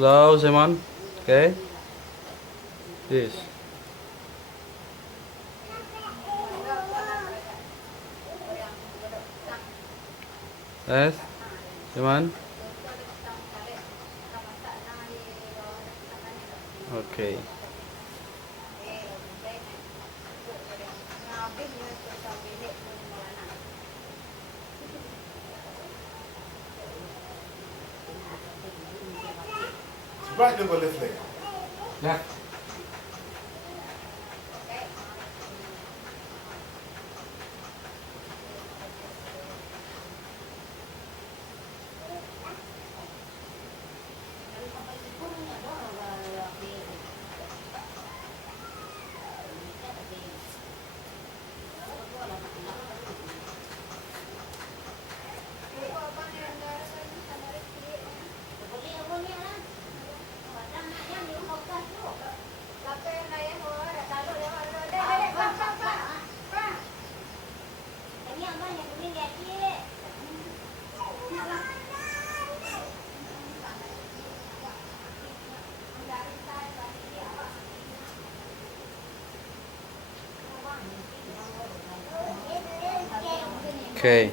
Slow, Simon. Okay. This. Yes. Simon. Okay. Right leg or left leg? Left. Okay.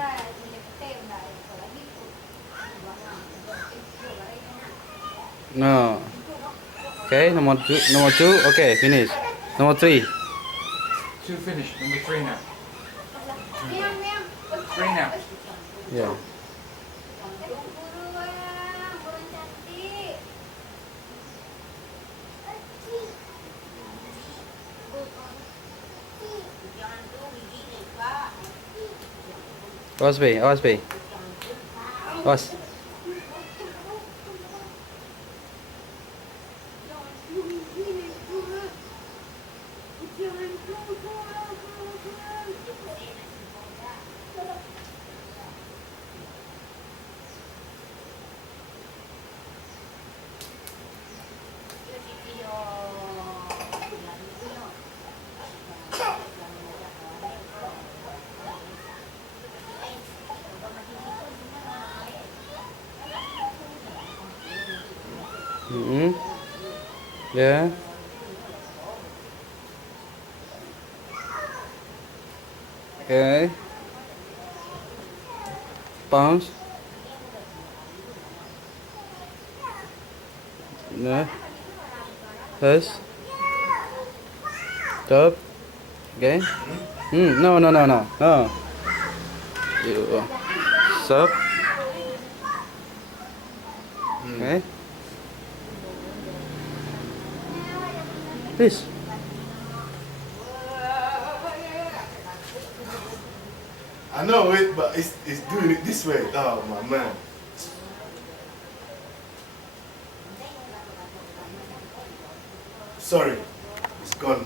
No. Okay. Number two. Number two. Okay. Finish. Number three. 2 finished. Number 3 now. 3 now. Yeah. Awas be. Awas be. Awas. Yeah. Okay. Bounce. No. First. Stop. Okay. No, no, no, no, no. You. Stop. Okay. Please. I know it, but it's doing it this way. Oh my man. Sorry, it's gone.